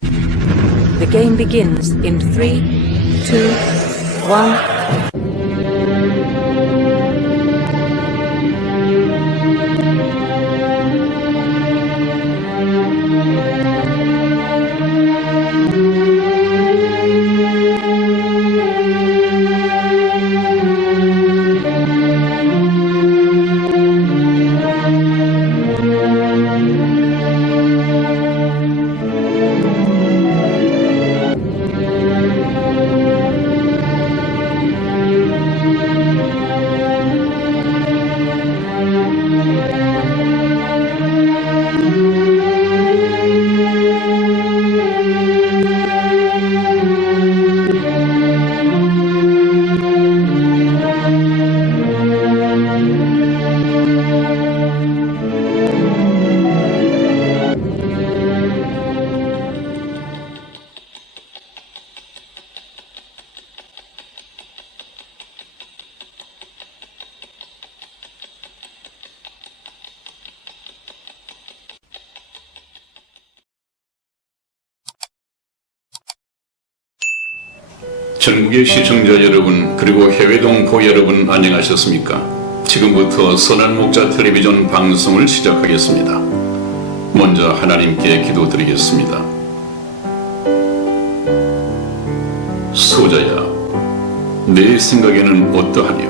The game begins in 3, 2, 1. 전국의 시청자 여러분, 그리고 해외 동포 여러분, 안녕하셨습니까? 지금부터 선한 목자 텔레비전 방송을 시작하겠습니다. 먼저 하나님께 기도드리겠습니다. 소자야, 내 생각에는 어떠하뇨?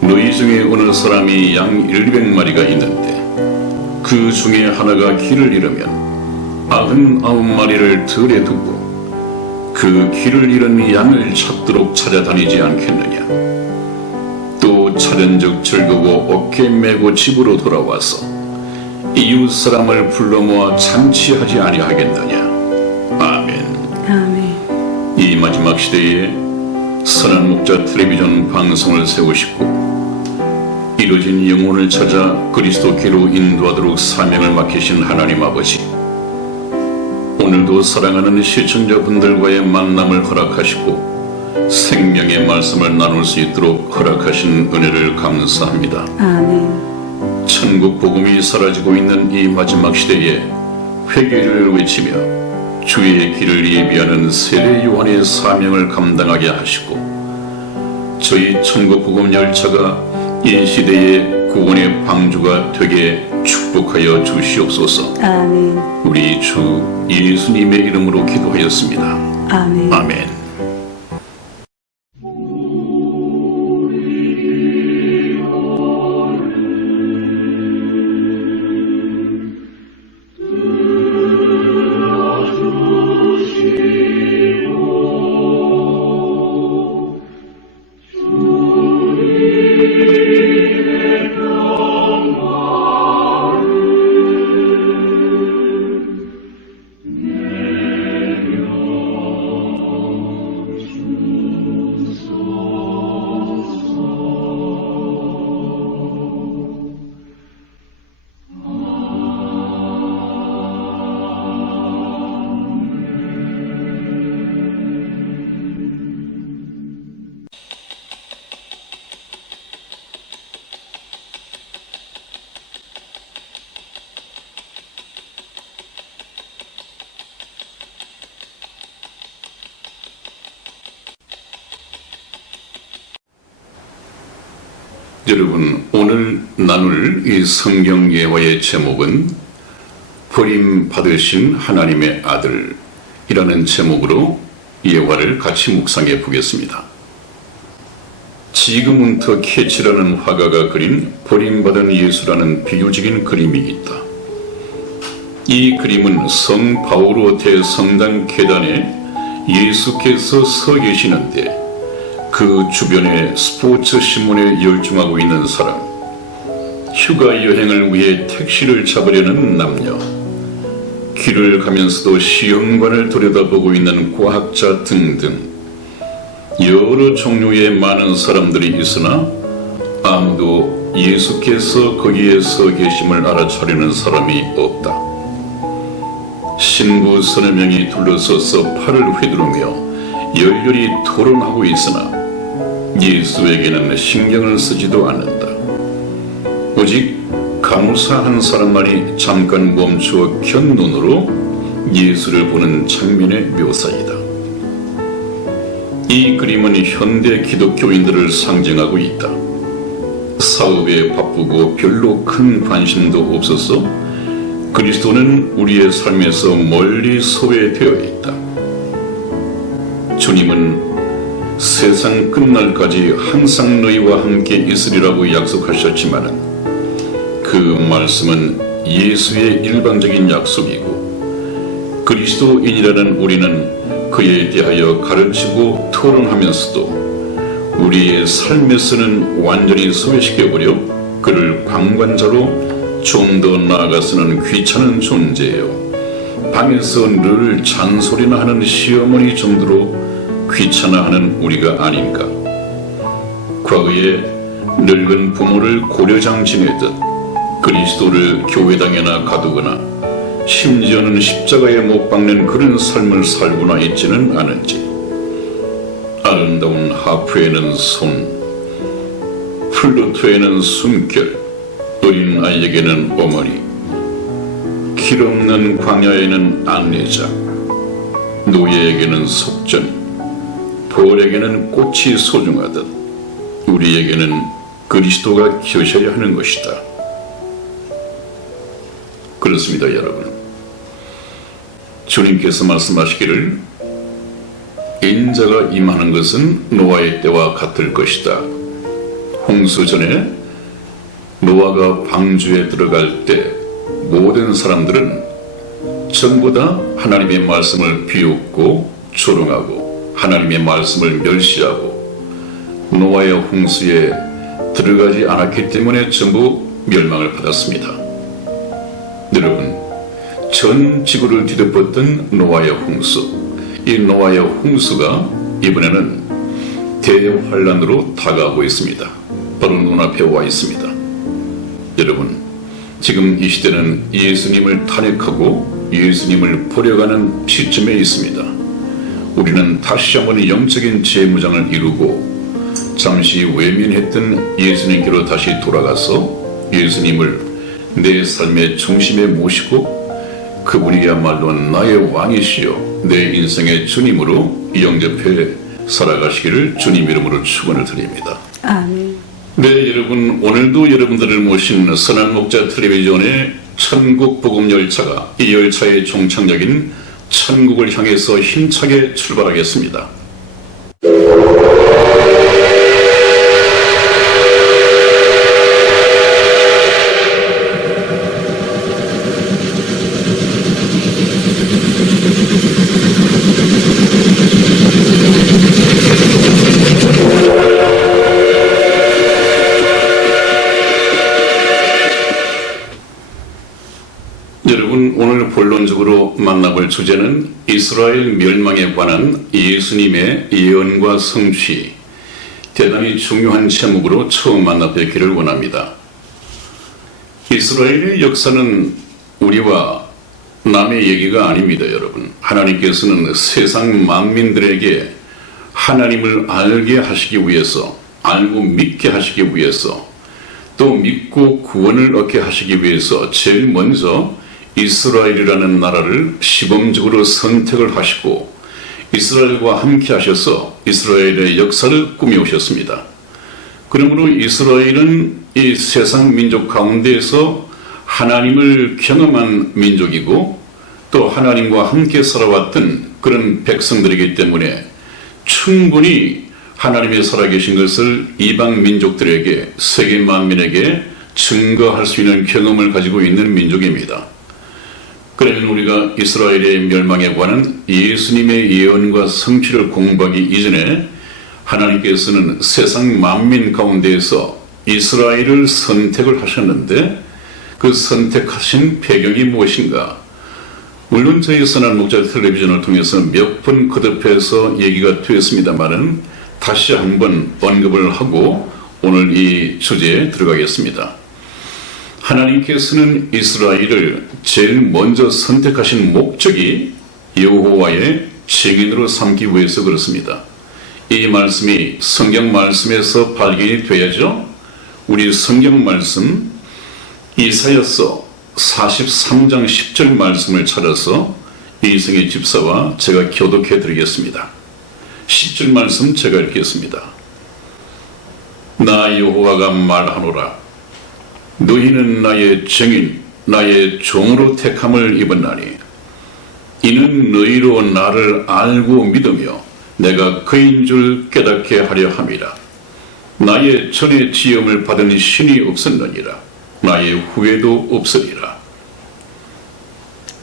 너희 중에 어느 사람이 양 100마리가 있는데 그 중에 하나가 길을 잃으면 99마리를 들에 두고 그 길을 잃은 양을 찾도록 찾아다니지 않겠느냐? 또 찾은즉 즐거워 어깨 메고 집으로 돌아와서 이웃 사람을 불러 모아 잔치하지 아니하겠느냐? 아멘. 아멘. 이 마지막 시대에 선한 목자 텔레비전 방송을 세우시고 이루어진 영혼을 찾아 그리스도께로 인도하도록 사명을 맡기신 하나님 아버지, 오늘도 사랑하는 시청자분들과의 만남을 허락하시고 생명의 말씀을 나눌 수 있도록 허락하신 은혜를 감사합니다. 아멘. 천국 복음이 사라지고 있는 이 마지막 시대에 회개를 외치며 주의 길을 예비하는 세례 요한의 사명을 감당하게 하시고 저희 천국 복음 열차가 이 시대의 구원의 방주가 되게 축복하여 주시옵소서. 아멘. 우리 주 예수님의 이름으로 기도하였습니다. 아멘. 아멘. 여러분, 오늘 나눌 이 성경 예화의 제목은 버림받으신 하나님의 아들이라는 제목으로 예화를 같이 묵상해 보겠습니다. 지그문트 캐치라는 화가가 그린 버림받은 예수라는 비유적인 그림이 있다. 이 그림은 성 바오로 대성당 계단에 예수께서 서 계시는데 그 주변에 스포츠 신문에 열중하고 있는 사람, 휴가 여행을 위해 택시를 잡으려는 남녀, 길을 가면서도 시험관을 들여다보고 있는 과학자 등등 여러 종류의 많은 사람들이 있으나 아무도 예수께서 거기에 서 계심을 알아차리는 사람이 없다. 신부 서너 명이 둘러서서 팔을 휘두르며 열렬히 토론하고 있으나 예수에게는 신경을 쓰지도 않는다. 오직 간호사 한 사람만이 잠깐 멈추어 켠 눈으로 예수를 보는 장면의 묘사이다. 이 그림은 현대 기독교인들을 상징하고 있다. 사업에 바쁘고 별로 큰 관심도 없어서 그리스도는 우리의 삶에서 멀리 소외되어 있다. 주님은 세상 끝날까지 항상 너희와 함께 있으리라고 약속하셨지만 그 말씀은 예수의 일방적인 약속이고 그리스도인이라는 우리는 그에 대하여 가르치고 토론하면서도 우리의 삶에서는 완전히 소외시켜버려 그를 방관자로 좀 더 나아가서는 귀찮은 존재예요. 방에서 늘 잔소리나 하는 시어머니 정도로 귀찮아하는 우리가 아닌가. 과거에 늙은 부모를 고려장 지내듯 그리스도를 교회당에나 가두거나 심지어는 십자가에 못 박는 그런 삶을 살고나 있지는 않은지. 아름다운 하프에는 손, 플루트에는 숨결, 어린 아이에게는 어머니, 길 없는 광야에는 안내자, 노예에게는 속전, 벌에게는 꽃이 소중하듯 우리에게는 그리스도가 계셔야 하는 것이다. 그렇습니다, 여러분. 주님께서 말씀하시기를 인자가 임하는 것은 노아의 때와 같을 것이다. 홍수 전에 노아가 방주에 들어갈 때 모든 사람들은 전부 다 하나님의 말씀을 비웃고 조롱하고 하나님의 말씀을 멸시하고 노아의 홍수에 들어가지 않았기 때문에 전부 멸망을 받았습니다. 여러분, 전 지구를 뒤덮었던 노아의 홍수, 이 노아의 홍수가 이번에는 대환란으로 다가오고 있습니다. 바로 눈앞에 와 있습니다. 여러분, 지금 이 시대는 예수님을 탄핵하고 예수님을 버려가는 시점에 있습니다. 우리는 다시 한번 영적인 재무장을 이루고 잠시 외면했던 예수님께로 다시 돌아가서 예수님을 내 삶의 중심에 모시고 그분이야말로 나의 왕이시여 내 인생의 주님으로 영접해 살아가시기를 주님 이름으로 축원을 드립니다. 아멘. 네, 여러분, 오늘도 여러분들을 모신 선한 목자 텔레비전의 천국 복음 열차가 이 열차의 종착역인 천국을 향해서 힘차게 출발하겠습니다. 여러분, 오늘 본론적으로 만나볼 주제는 이스라엘 멸망에 관한 예수님의 예언과 성취, 대단히 중요한 제목으로 처음 만나뵙기를 원합니다. 이스라엘의 역사는 우리와 남의 얘기가 아닙니다, 여러분. 하나님께서는 세상 만민들에게 하나님을 알게 하시기 위해서, 알고 믿게 하시기 위해서, 또 믿고 구원을 얻게 하시기 위해서 제일 먼저 이스라엘이라는 나라를 시범적으로 선택을 하시고 이스라엘과 함께 하셔서 이스라엘의 역사를 꾸며오셨습니다. 그러므로 이스라엘은 이 세상 민족 가운데에서 하나님을 경험한 민족이고 또 하나님과 함께 살아왔던 그런 백성들이기 때문에 충분히 하나님의 살아계신 것을 이방 민족들에게, 세계 만민에게 증거할 수 있는 경험을 가지고 있는 민족입니다. 그러면 우리가 이스라엘의 멸망에 관한 예수님의 예언과 성취를 공부하기 이전에 하나님께서는 세상 만민 가운데에서 이스라엘을 선택을 하셨는데 그 선택하신 배경이 무엇인가? 물론 저희 선한 목자 텔레비전을 통해서 몇 번 거듭해서 얘기가 되었습니다만은 다시 한번 언급을 하고 오늘 이 주제에 들어가겠습니다. 하나님께서는 이스라엘을 제일 먼저 선택하신 목적이 여호와의 증인으로 삼기 위해서 그렇습니다. 이 말씀이 성경 말씀에서 발견이 돼야죠. 우리 성경 말씀 이사야서 43장 10절 말씀을 찾아서 이승의 집사와 제가 교독해 드리겠습니다. 10절 말씀 제가 읽겠습니다. 나 여호와가 말하노라. 너희는 나의 증인, 나의 종으로 택함을 입었나니 이는 너희로 나를 알고 믿으며 내가 그인 줄 깨닫게 하려 함이라. 나의 전에 지음을 받은 신이 없었느니라. 나의 후에도 없으리라.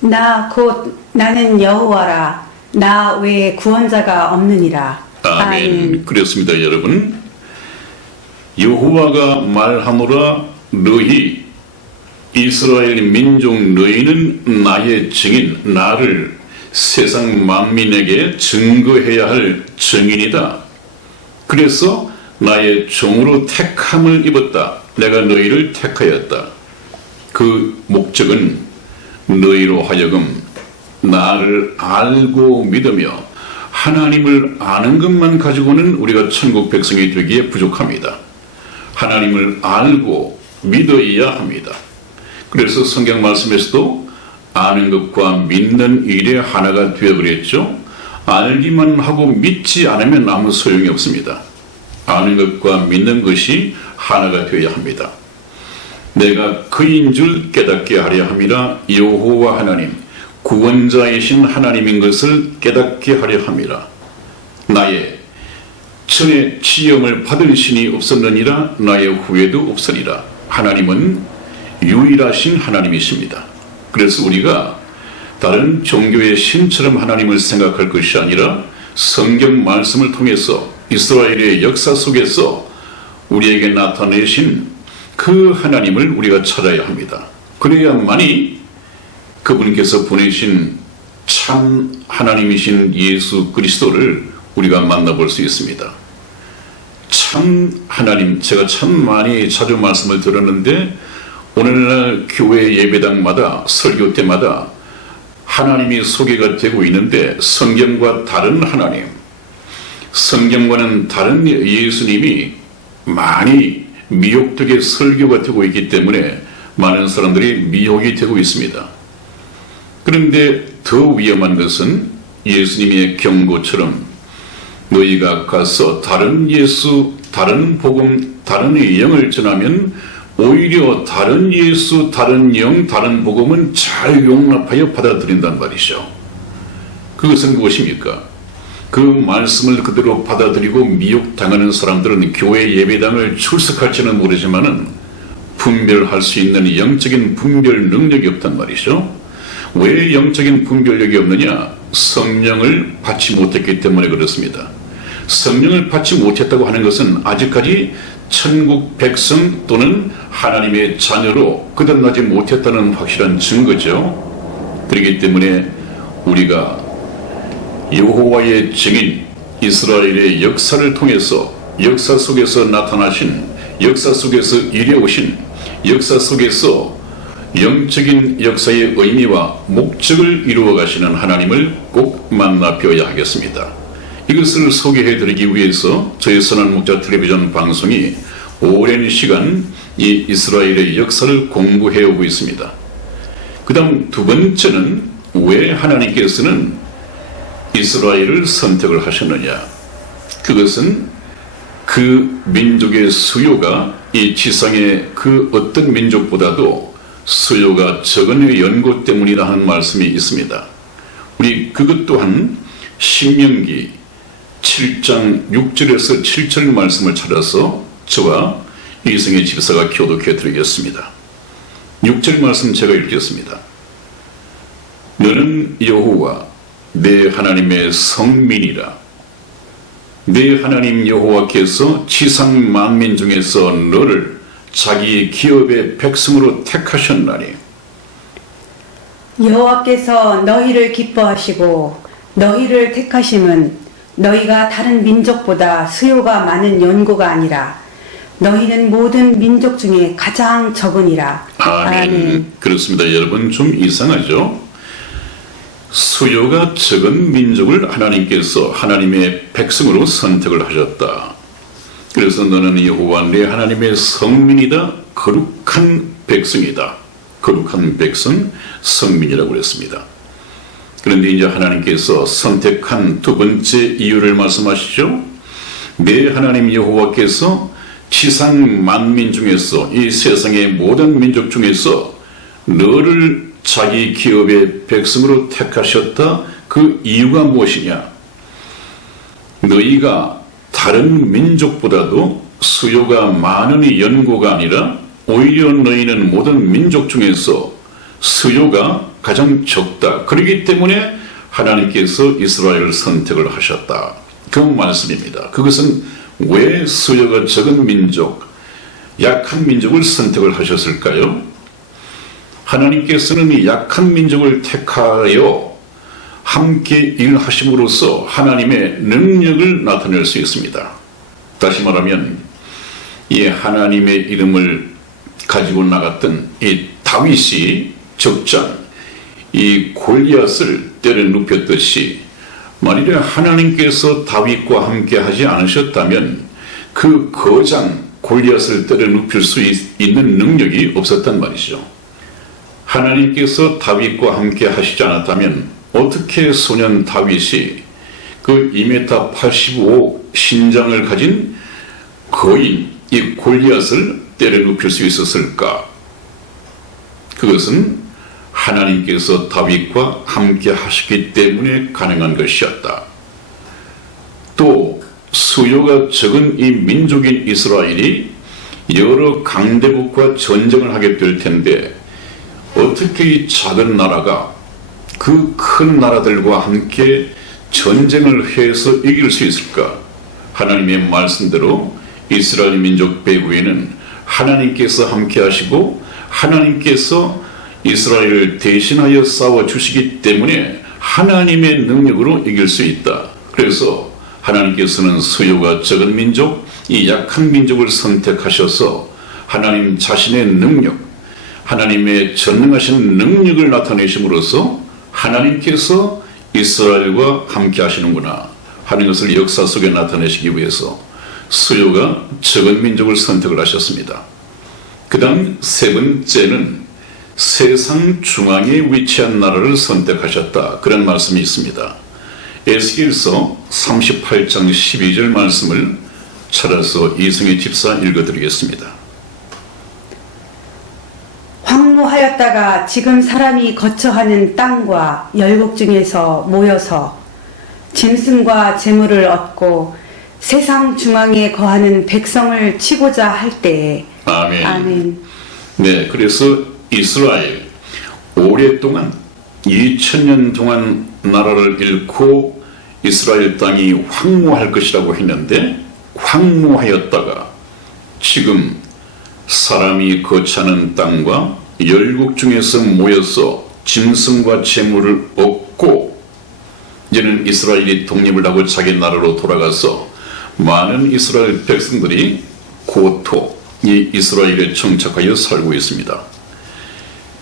나 곧 나는 여호와라. 나 외에 구원자가 없느니라. 아멘. 그렇습니다, 여러분. 여호와가 말하노라. 너희 이스라엘 민족 너희는 나의 증인, 나를 세상 만민에게 증거해야 할 증인이다. 그래서 나의 종으로 택함을 입었다. 내가 너희를 택하였다. 그 목적은 너희로 하여금 나를 알고 믿으며 하나님을 아는 것만 가지고는 우리가 천국 백성이 되기에 부족합니다. 하나님을 알고 믿어야 합니다. 그래서 성경 말씀에서도 아는 것과 믿는 일의 하나가 되어 그랬죠. 알기만 하고 믿지 않으면 아무 소용이 없습니다. 아는 것과 믿는 것이 하나가 되어야 합니다. 내가 그인 줄 깨닫게 하려 함이라. 여호와 하나님, 구원자이신 하나님인 것을 깨닫게 하려 함이라. 나의 전에 지음을 받은 신이 없었느니라. 나의 후에도 없으리라. 하나님은 유일하신 하나님이십니다. 그래서 우리가 다른 종교의 신처럼 하나님을 생각할 것이 아니라 성경 말씀을 통해서 이스라엘의 역사 속에서 우리에게 나타내신 그 하나님을 우리가 찾아야 합니다. 그래야만이 그분께서 보내신 참 하나님이신 예수 그리스도를 우리가 만나볼 수 있습니다. 참 하나님, 제가 참 많이 자주 말씀을 들었는데 오늘날 교회 예배당마다 설교 때마다 하나님이 소개가 되고 있는데 성경과 다른 하나님, 성경과는 다른 예수님이 많이 미혹되게 설교가 되고 있기 때문에 많은 사람들이 미혹이 되고 있습니다. 그런데 더 위험한 것은 예수님의 경고처럼 너희가 가서 다른 예수, 다른 복음, 다른 영을 전하면 오히려 다른 예수, 다른 영, 다른 복음은 잘 용납하여 받아들인단 말이죠. 그것은 무엇입니까? 그 말씀을 그대로 받아들이고 미혹당하는 사람들은 교회 예배당을 출석할지는 모르지만은 분별할 수 있는 영적인 분별 능력이 없단 말이죠. 왜 영적인 분별력이 없느냐? 성령을 받지 못했기 때문에 그렇습니다. 성령을 받지 못했다고 하는 것은 아직까지 천국 백성 또는 하나님의 자녀로 거듭나지 못했다는 확실한 증거죠. 그렇기 때문에 우리가 여호와의 증인, 이스라엘의 역사를 통해서 역사 속에서 나타나신, 역사 속에서 이루어오신, 역사 속에서 영적인 역사의 의미와 목적을 이루어 가시는 하나님을 꼭 만나 뵈어야 하겠습니다. 이것을 소개해 드리기 위해서 저희 선한 목자 텔레비전 방송이 오랜 시간 이 이스라엘의 역사를 공부해 오고 있습니다. 그 다음 두 번째는 왜 하나님께서는 이스라엘을 선택을 하셨느냐? 그것은 그 민족의 수요가 이 지상의 그 어떤 민족보다도 수요가 적은 연고 때문이라 하는 말씀이 있습니다. 우리 그것 또한 신명기 7장 6절에서 7절 말씀을 찾아서 저와 이승의 집사가 교독해 드리겠습니다. 6절 말씀 제가 읽겠습니다. 너는 여호와 내 하나님의 성민이라. 내 하나님 여호와께서 지상 만민 중에서 너를 자기 기업의 백성으로 택하셨나니. 여호와께서 너희를 기뻐하시고 너희를 택하심은 너희가 다른 민족보다 수요가 많은 연고가 아니라 너희는 모든 민족 중에 가장 적으니라. 아멘. 그렇습니다. 여러분 좀 이상하죠? 수요가 적은 민족을 하나님께서 하나님의 백성으로 선택을 하셨다. 그래서 너는 여호와 내 하나님의 성민이다. 거룩한 백성이다. 거룩한 백성, 성민이라고 그랬습니다. 그런데 이제 하나님께서 선택한 두 번째 이유를 말씀하시죠. 내 하나님 여호와께서 지상 만민 중에서, 이 세상의 모든 민족 중에서 너를 자기 기업의 백성으로 택하셨다. 그 이유가 무엇이냐? 너희가 다른 민족보다도 수요가 많으니 연고가 아니라 오히려 너희는 모든 민족 중에서 수요가 가장 적다. 그렇기 때문에 하나님께서 이스라엘을 선택을 하셨다. 그 말씀입니다. 그것은 왜 수요가 적은 민족, 약한 민족을 선택을 하셨을까요? 하나님께서는 이 약한 민족을 택하여 함께 일하심으로써 하나님의 능력을 나타낼 수 있습니다. 다시 말하면 이 하나님의 이름을 가지고 나갔던 이 다윗이 적장 이 골리앗을 때려 눕혔듯이, 만일에 하나님께서 다윗과 함께 하지 않으셨다면 그 거장 골리앗을 때려 눕힐 수 있는 능력이 없었단 말이죠. 하나님께서 다윗과 함께 하시지 않았다면 어떻게 소년 다윗이 그 2m 85 신장을 가진 거인 이 골리앗을 때려 눕힐 수 있었을까? 그것은 하나님께서 다윗과 함께 하시기 때문에 가능한 것이었다. 또 수요가 적은 이 민족인 이스라엘이 여러 강대국과 전쟁을 하게 될 텐데 어떻게 이 작은 나라가 그 큰 나라들과 함께 전쟁을 해서 이길 수 있을까? 하나님의 말씀대로 이스라엘 민족 배후에는 하나님께서 함께 하시고 하나님께서 이스라엘을 대신하여 싸워주시기 때문에 하나님의 능력으로 이길 수 있다. 그래서 하나님께서는 수요가 적은 민족, 이 약한 민족을 선택하셔서 하나님 자신의 능력, 하나님의 전능하신 능력을 나타내심으로써 하나님께서 이스라엘과 함께 하시는구나 하는 것을 역사 속에 나타내시기 위해서 수요가 적은 민족을 선택을 하셨습니다. 그 다음 세 번째는 세상 중앙에 위치한 나라를 선택하셨다. 그런 말씀이 있습니다. 에스겔서 38장 12절 말씀을 찾아서 이승희 집사 읽어드리겠습니다. 황무하였다가 지금 사람이 거처하는 땅과 열국 중에서 모여서 짐승과 재물을 얻고 세상 중앙에 거하는 백성을 치고자 할 때에 아멘. 아멘. 네, 그래서 이스라엘 오랫동안 2000년 동안 나라를 잃고 이스라엘 땅이 황무할 것이라고 했는데 황무하였다가 지금 사람이 거처하는 땅과 열국 중에서 모여서 짐승과 재물을 얻고 이제는 이스라엘이 독립을 하고 자기 나라로 돌아가서 많은 이스라엘 백성들이 고토 이 이스라엘에 정착하여 살고 있습니다.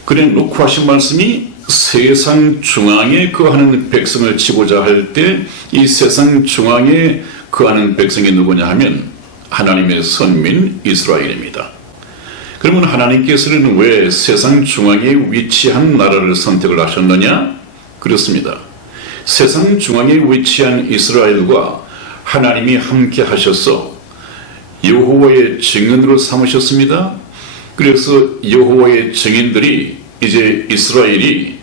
그래 놓고 하신 말씀이 세상 중앙에 거하는 백성을 치고자 할 때 이 세상 중앙에 거하는 백성이 누구냐 하면 하나님의 선민 이스라엘입니다. 그러면 하나님께서는 왜 세상 중앙에 위치한 나라를 선택을 하셨느냐? 그렇습니다. 세상 중앙에 위치한 이스라엘과 하나님이 함께 하셔서 여호와의 증인으로 삼으셨습니다. 그래서 여호와의 증인들이 이제 이스라엘이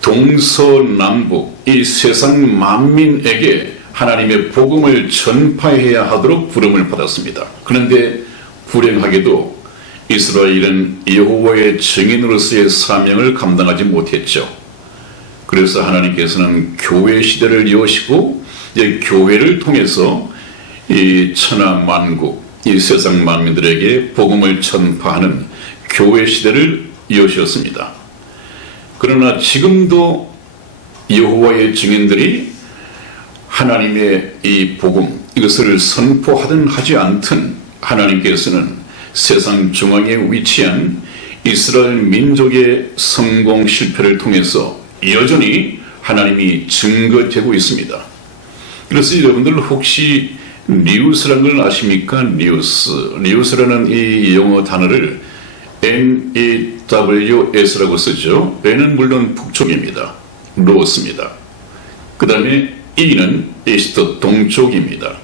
동서남북 이 세상 만민에게 하나님의 복음을 전파해야 하도록 부름을 받았습니다. 그런데 불행하게도 이스라엘은 여호와의 증인으로서의 사명을 감당하지 못했죠. 그래서 하나님께서는 교회 시대를 여시고 이제 교회를 통해서 이 천하만국 이 세상 만민들에게 복음을 전파하는 교회 시대를 여셨습니다. 그러나 지금도 여호와의 증인들이 하나님의 이 복음 이것을 선포하든 하지 않든 하나님께서는 세상 중앙에 위치한 이스라엘 민족의 성공 실패를 통해서 여전히 하나님이 증거되고 있습니다. 그래서 여러분들 혹시 뉴스라는 걸 아십니까? 뉴스라는 이 영어 단어를 NEWS라고 쓰죠. N은 물론 북쪽입니다. 로스입니다. 그 다음에 E는 이스트 동쪽입니다.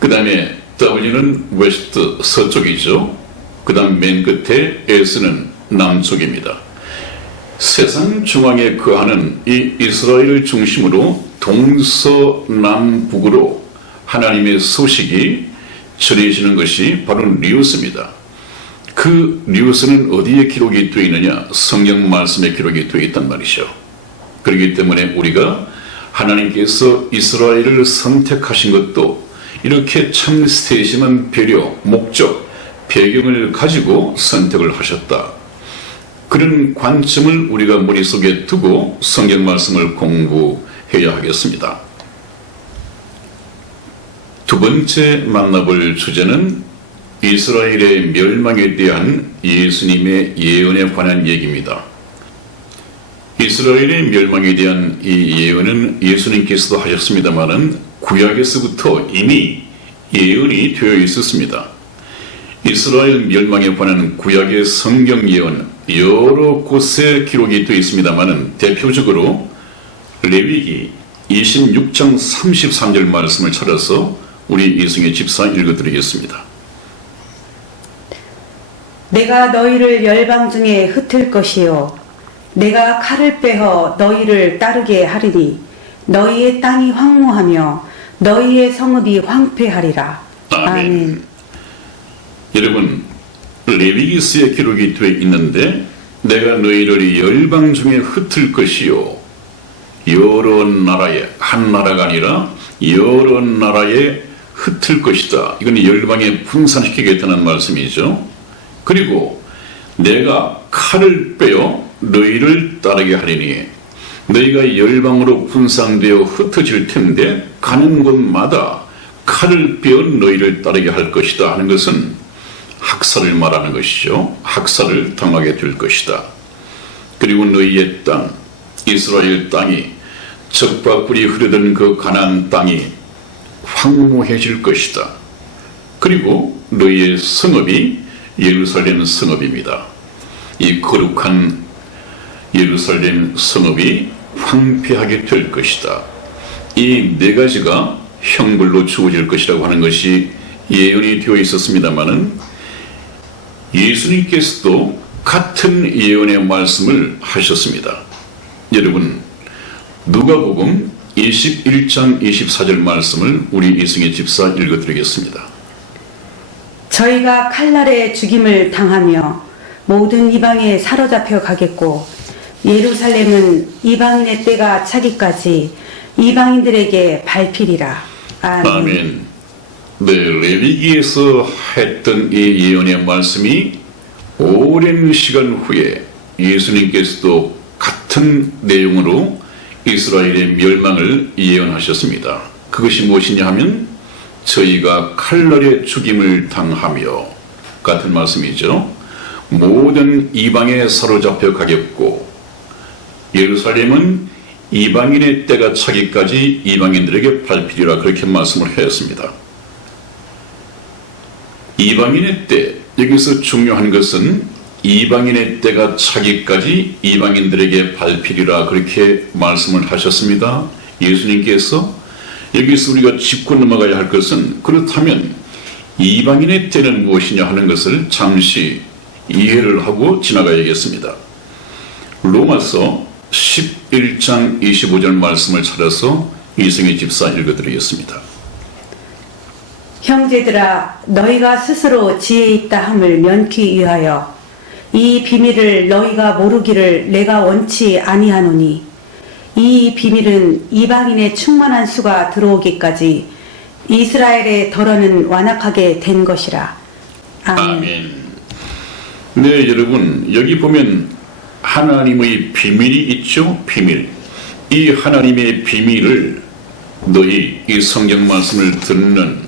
그 다음에 W는 웨스트 서쪽이죠. 그 다음 맨 끝에 S는 남쪽입니다. 세상 중앙에 거하는 이 이스라엘을 중심으로 동서남북으로 하나님의 소식이 전해지는 것이 바로 리우스입니다. 그 리우스는 어디에 기록이 되어 있느냐? 성경 말씀에 기록이 되어 있단 말이죠. 그렇기 때문에 우리가 하나님께서 이스라엘을 선택하신 것도 이렇게 참 세심한 배려, 목적, 배경을 가지고 선택을 하셨다. 그런 관점을 우리가 머릿속에 두고 성경 말씀을 공부해야 하겠습니다. 두 번째 만나볼 주제는 이스라엘의 멸망에 대한 예수님의 예언에 관한 얘기입니다. 이스라엘의 멸망에 대한 이 예언은 예수님께서도 하셨습니다마는 구약에서부터 이미 예언이 되어 있었습니다. 이스라엘 멸망에 관한 구약의 성경 예언 여러 곳에 기록이 되어 있습니다마는 대표적으로 레위기 26장 33절 말씀을 찾아서 우리 이승의 집사 읽어드리겠습니다. 내가 너희를 열방 중에 흩을 것이요 내가 칼을 빼어 너희를 따르게 하리니 너희의 땅이 황무하며 너희의 성읍이 황폐하리라. 아멘. 여러분, 레위기서에 기록이 되어 있는데 내가 너희를 열방 중에 흩을 것이요 여러 나라에, 한 나라가 아니라 여러 나라에 흩을 것이다. 이건 열방에 분산시키겠다는 말씀이죠. 그리고 내가 칼을 빼어 너희를 따르게 하리니 너희가 열방으로 분산되어 흩어질 텐데 가는 곳마다 칼을 빼어 너희를 따르게 할 것이다 하는 것은 학살을 말하는 것이죠. 학살을 당하게 될 것이다. 그리고 너희의 땅, 이스라엘 땅이 적과 꿀이 흐르던 그 가나안 땅이 황무해질 것이다. 그리고 너희의 성읍이 예루살렘 성읍입니다. 이 거룩한 예루살렘 성읍이 황폐하게 될 것이다. 이 네 가지가 형벌로 주어질 것이라고 하는 것이 예언이 되어 있었습니다마는 예수님께서도 같은 예언의 말씀을 하셨습니다. 여러분, 누가복음 21장 24절 말씀을 우리 이승의 집사 읽어드리겠습니다. 저희가 칼날에 죽임을 당하며 모든 이방에 사로잡혀 가겠고 예루살렘은 이방인의 때가 차기까지 이방인들에게 밟히리라. 아멘. 아멘. 네, 레위기에서 했던 이 예언의 말씀이 오랜 시간 후에 예수님께서도 같은 내용으로 이스라엘의 멸망을 예언하셨습니다. 그것이 무엇이냐 하면 저희가 칼날에 죽임을 당하며 같은 말씀이죠. 모든 이방에 사로잡혀 가겠고 예루살렘은 이방인의 때가 차기까지 이방인들에게 밟히리라 그렇게 말씀을 하였습니다. 이방인의 때, 여기서 중요한 것은 이방인의 때가 차기까지 이방인들에게 밟히리라 그렇게 말씀을 하셨습니다. 예수님께서 여기서 우리가 짚고 넘어가야 할 것은 그렇다면 이방인의 때는 무엇이냐 하는 것을 잠시 이해를 하고 지나가야겠습니다. 로마서 11장 25절 말씀을 찾아서 이승의 집사 읽어드리겠습니다. 형제들아 너희가 스스로 지혜 있다 함을 면키 위하여 이 비밀을 너희가 모르기를 내가 원치 아니하노니 이 비밀은 이방인의 충만한 수가 들어오기까지 이스라엘의 덜어는 완악하게 된 것이라. 아멘. 아멘. 네, 여러분, 여기 보면 하나님의 비밀이 있죠. 비밀. 이 하나님의 비밀을 너희 이 성경 말씀을 듣는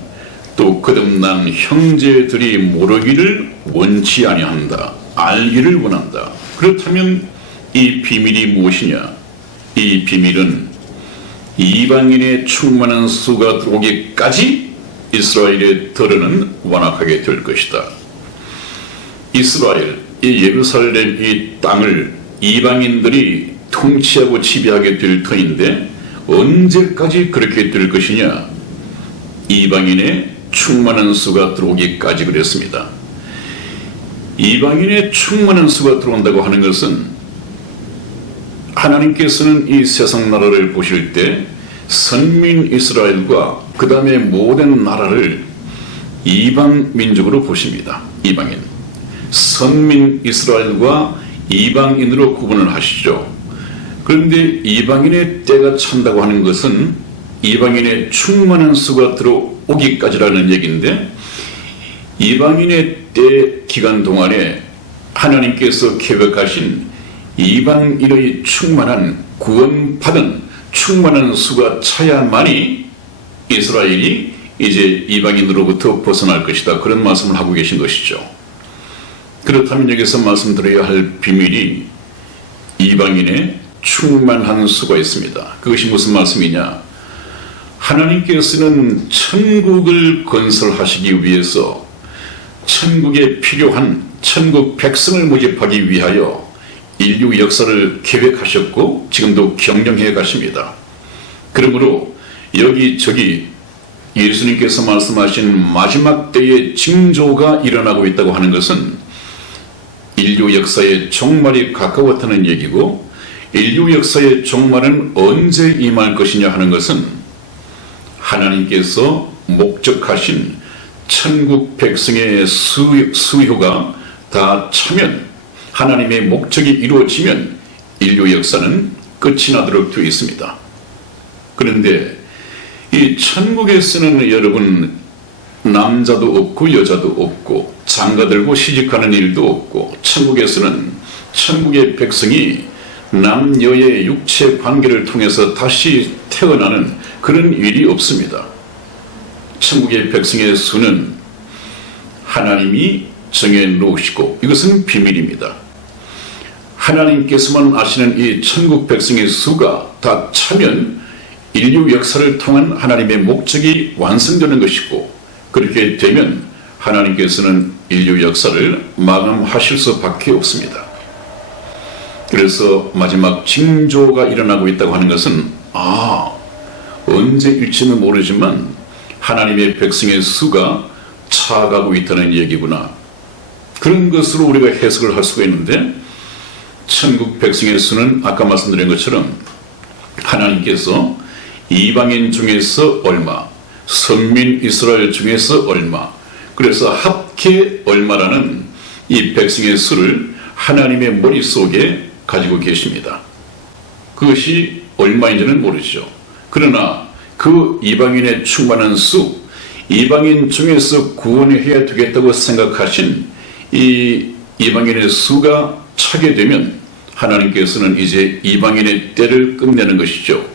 또 거듭난 형제들이 모르기를 원치 아니한다. 알기를 원한다. 그렇다면 이 비밀이 무엇이냐? 이 비밀은 이방인의 충만한 수가 들어오기까지 이스라엘의 덜어는 완악하게 될 것이다. 이스라엘, 이 예루살렘 이 땅을 이방인들이 통치하고 지배하게 될 터인데 언제까지 그렇게 될 것이냐? 이방인의 충만한 수가 들어오기까지 그랬습니다. 이방인의 충만한 수가 들어온다고 하는 것은 하나님께서는 이 세상 나라를 보실 때 선민 이스라엘과 그 다음에 모든 나라를 이방 민족으로 보십니다. 이방인. 선민 이스라엘과 이방인으로 구분을 하시죠. 그런데 이방인의 때가 찬다고 하는 것은 이방인의 충만한 수가 들어오기까지라는 얘기인데, 이방인의 때 기간 동안에 하나님께서 계획하신 이방인의 충만한 구원받은 충만한 수가 차야만이 이스라엘이 이제 이방인으로부터 벗어날 것이다. 그런 말씀을 하고 계신 것이죠. 그렇다면 여기서 말씀드려야 할 비밀이 이방인의 충만한 수가 있습니다. 그것이 무슨 말씀이냐? 하나님께서는 천국을 건설하시기 위해서 천국에 필요한 천국 백성을 모집하기 위하여 인류 역사를 계획하셨고 지금도 경영해 가십니다. 그러므로 여기저기 예수님께서 말씀하신 마지막 때의 징조가 일어나고 있다고 하는 것은 인류 역사의 종말이 가까웠다는 얘기고, 인류 역사의 종말은 언제 임할 것이냐 하는 것은 하나님께서 목적하신 천국 백성의 수요가 다 차면, 하나님의 목적이 이루어지면 인류 역사는 끝이 나도록 되어 있습니다. 그런데 이 천국에서는 여러분 남자도 없고 여자도 없고 장가 들고 시집가는 일도 없고, 천국에서는 천국의 백성이 남녀의 육체 관계를 통해서 다시 태어나는 그런 일이 없습니다. 천국의 백성의 수는 하나님이 정해 놓으시고, 이것은 비밀입니다. 하나님께서만 아시는 이 천국 백성의 수가 다 차면 인류 역사를 통한 하나님의 목적이 완성되는 것이고, 그렇게 되면 하나님께서는 인류 역사를 마감하실 수밖에 없습니다. 그래서 마지막 징조가 일어나고 있다고 하는 것은 언제일지는 모르지만 하나님의 백성의 수가 차가고 있다는 얘기구나. 그런 것으로 우리가 해석을 할 수가 있는데, 천국 백성의 수는 아까 말씀드린 것처럼 하나님께서 이방인 중에서 얼마, 선민 이스라엘 중에서 얼마, 그래서 합계 얼마라는 이 백성의 수를 하나님의 머릿속에 가지고 계십니다. 그것이 얼마인지는 모르죠. 그러나 그 이방인의 충만한 수, 이방인 중에서 구원해야 되겠다고 생각하신 이 이방인의 수가 차게 되면 하나님께서는 이제 이방인의 때를 끝내는 것이죠.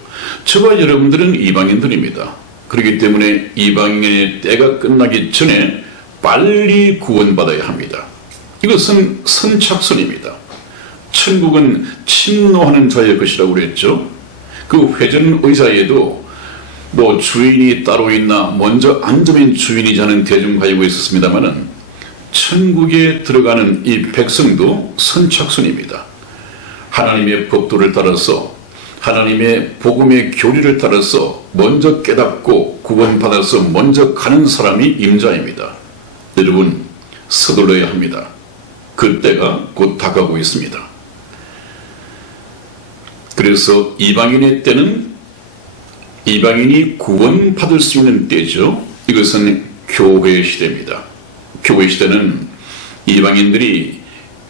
저와 여러분들은 이방인들입니다. 그렇기 때문에 이방인의 때가 끝나기 전에 빨리 구원받아야 합니다. 이것은 선착순입니다. 천국은 침노하는 자의 것이라고 그랬죠. 그 회전 의자에도 주인이 따로 있나 먼저 앉으면 주인이자는 대중가요가 있었습니다마는 천국에 들어가는 이 백성도 선착순입니다. 하나님의 법도를 따라서, 하나님의 복음의 교리를 따라서 먼저 깨닫고 구원받아서 먼저 가는 사람이 임자입니다. 여러분, 서둘러야 합니다. 그때가 곧 다가오고 있습니다. 그래서 이방인의 때는 이방인이 구원받을 수 있는 때죠. 이것은 교회 시대입니다. 교회 시대는 이방인들이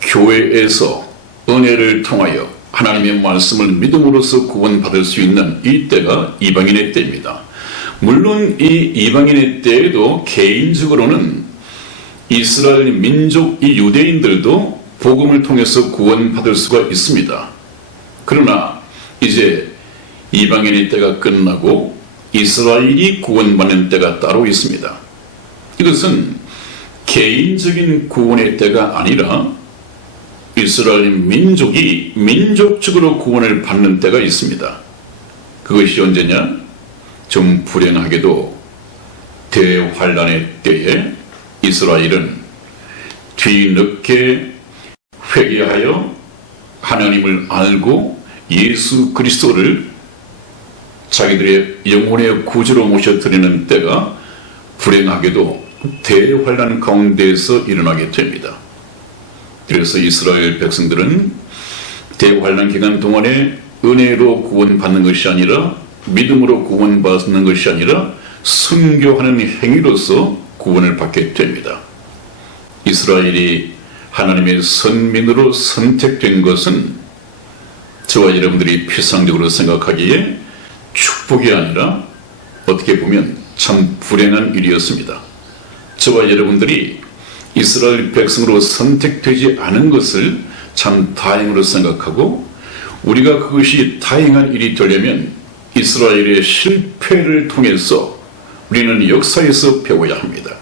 교회에서 은혜를 통하여 하나님의 말씀을 믿음으로써 구원받을 수 있는 이 때가 이방인의 때입니다. 물론 이 이방인의 때에도 개인적으로는 이스라엘 민족, 이 유대인들도 복음을 통해서 구원받을 수가 있습니다. 그러나 이제 이방인의 때가 끝나고 이스라엘이 구원받는 때가 따로 있습니다. 이것은 개인적인 구원의 때가 아니라 이스라엘 민족이 민족적으로 구원을 받는 때가 있습니다. 그것이 언제냐? 좀 불행하게도 대환란의 때에 이스라엘은 뒤늦게 회개하여 하나님을 알고 예수 그리스도를 자기들의 영혼의 구주로 모셔드리는 때가 불행하게도 대환란 가운데에서 일어나게 됩니다. 그래서 이스라엘 백성들은 대환란 기간 동안에 은혜로 구원받는 것이 아니라 믿음으로 구원받는 것이 아니라 순교하는 행위로서 구원을 받게 됩니다. 이스라엘이 하나님의 선민으로 선택된 것은 저와 여러분들이 피상적으로 생각하기에 축복이 아니라 어떻게 보면 참 불행한 일이었습니다. 저와 여러분들이 이스라엘 백성으로 선택되지 않은 것을 참 다행으로 생각하고 우리가 그것이 다행한 일이 되려면 이스라엘의 실패를 통해서 우리는 역사에서 배워야 합니다.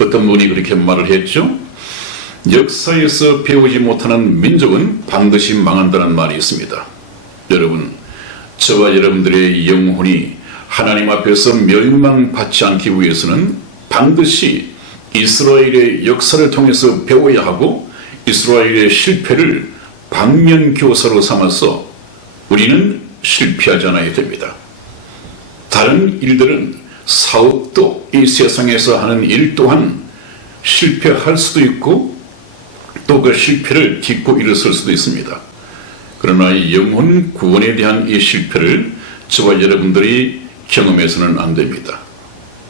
어떤 분이 그렇게 말을 했죠? 역사에서 배우지 못하는 민족은 반드시 망한다는 말이 있습니다. 여러분, 저와 여러분들의 영혼이 하나님 앞에서 멸망받지 않기 위해서는 반드시 이스라엘의 역사를 통해서 배워야 하고 이스라엘의 실패를 반면교사로 삼아서 우리는 실패하지 않아야 됩니다. 다른 일들은 사업도 이 세상에서 하는 일 또한 실패할 수도 있고 또 그 실패를 딛고 일어설 수도 있습니다. 그러나 이 영혼 구원에 대한 이 실패를 저와 여러분들이 경험해서는 안 됩니다.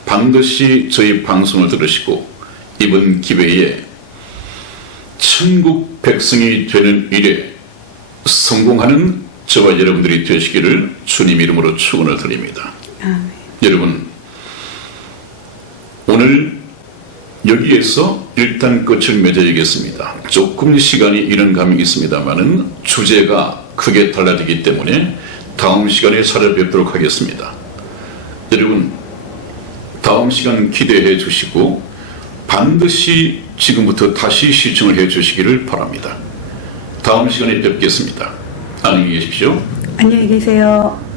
반드시 저희 방송을 들으시고 이번 기회에 천국 백성이 되는 일에 성공하는 저와 여러분들이 되시기를 주님 이름으로 축원을 드립니다. 아멘. 여러분, 오늘 여기에서 일단 끝을 맺어야겠습니다. 조금 시간이 이른 감이 있습니다만은 주제가 크게 달라지기 때문에 다음 시간에 찾아뵙도록 하겠습니다. 여러분, 다음 시간 기대해 주시고 반드시 지금부터 다시 시청을 해 주시기를 바랍니다. 다음 시간에 뵙겠습니다. 안녕히 계십시오. 안녕히 계세요.